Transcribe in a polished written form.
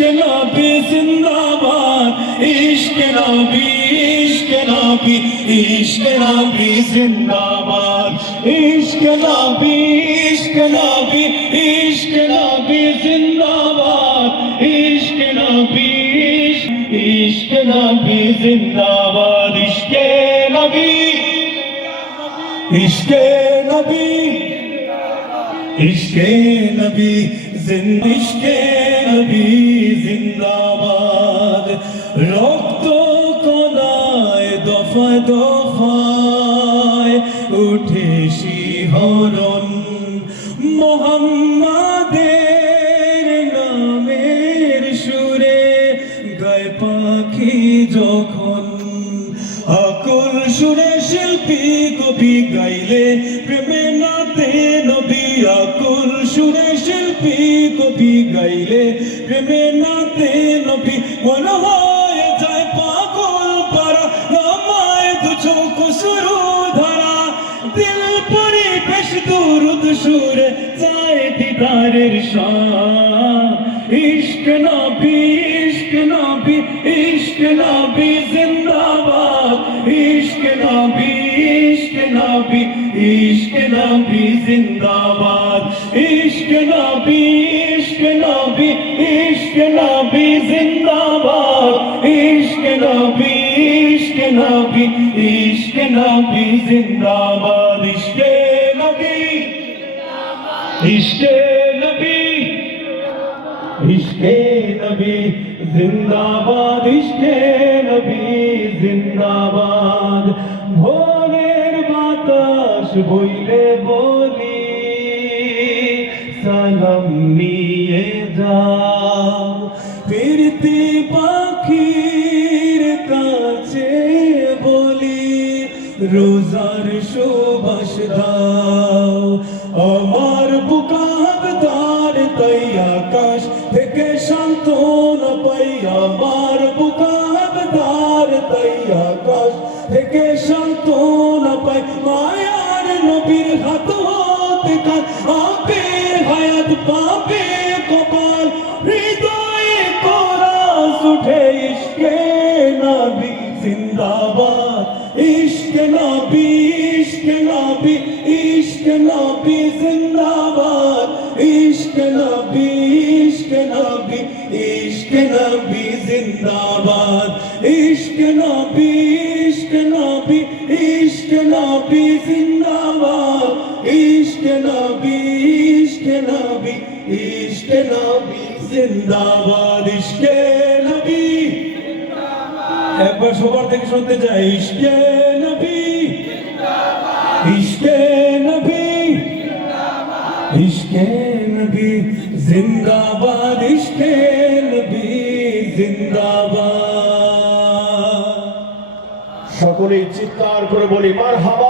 इश्क नबी जिंदाबाद इश्क नबी इश्क नबी इश्क नबी जिंदाबाद इश्क नबी इश्क नबी इश्क नबी जिंदाबाद इश्क नबी इश्क नबी जिंदाबाद इश्क नबी इश्क नबी इश्क नबी इश्क नबी जिंदाबाद रक्त कणाয় দফায় দফায় উঠে শিহরণ মুহাম্মাদের নামের সুরে গায় পাখি যখন আকুল সুরে শিল্পী কবি গাইলে প্রেমে নাতে নবী আকুল সুরে শিল্পী কবি গাইলে প্রেমে নাতে নবী মন হয়ে যায় পাগল পারা নামায় দু চোখ শুরু ধরা দিল পরিবেশ দুরুদ সুরে চায় দিদারের শান ইশক নবী ইশক নবী ইশক নবী জিন্দাবাদ इश्क नबी इश्क नबी इश्क नबी जिंदाबाद इश्क नबी इश्क नबी इश्क नबी जिंदाबाद इश्क नबी इश्क नबी इश्क नबी जिंदाबाद इश्क नबी इश्क नबी इश्क नबी जिंदाबाद इश्क नबी जिंदाबाद भोरेर बातास বইলে বলি সালাম নিয়ে যাও ফিরতি পাখির কাছে বলি রোজার সুবাস দাও আমার বুকাব তার তাই আকাশ থেকে সান্ত্বনা পাই আমার বুকাব তার তাই আকাশ থেকে সান্ত্বনা পাই মায়ার নবীর হাত হতে কান আপে হায়াত পাবে কপাল হৃদয়ে কোরাস উঠে ইশকে নবী জিন্দাবাদ ইশকে নবী ইশকে নবী ইশকে নবী জিন্দাবাদ ইশকে নবী ইশকে নবী ইশকে নবী জিন্দাবাদ ইশকে নবী ইশকে নবী ইশকে নবী জিন্দাবাদ ইশকে নবী ইশকে নবী ইশকে নবী জিন্দাবাদ ইশকে নবী একবার সবার থেকে শুনতে চাই ইশকে নবী ইশকে নবী ইশকে নবী জিন্দাবাদ ইশকে নবী জিন্দাবাদ সকলেই চিৎকার করে বলি মারহাবা।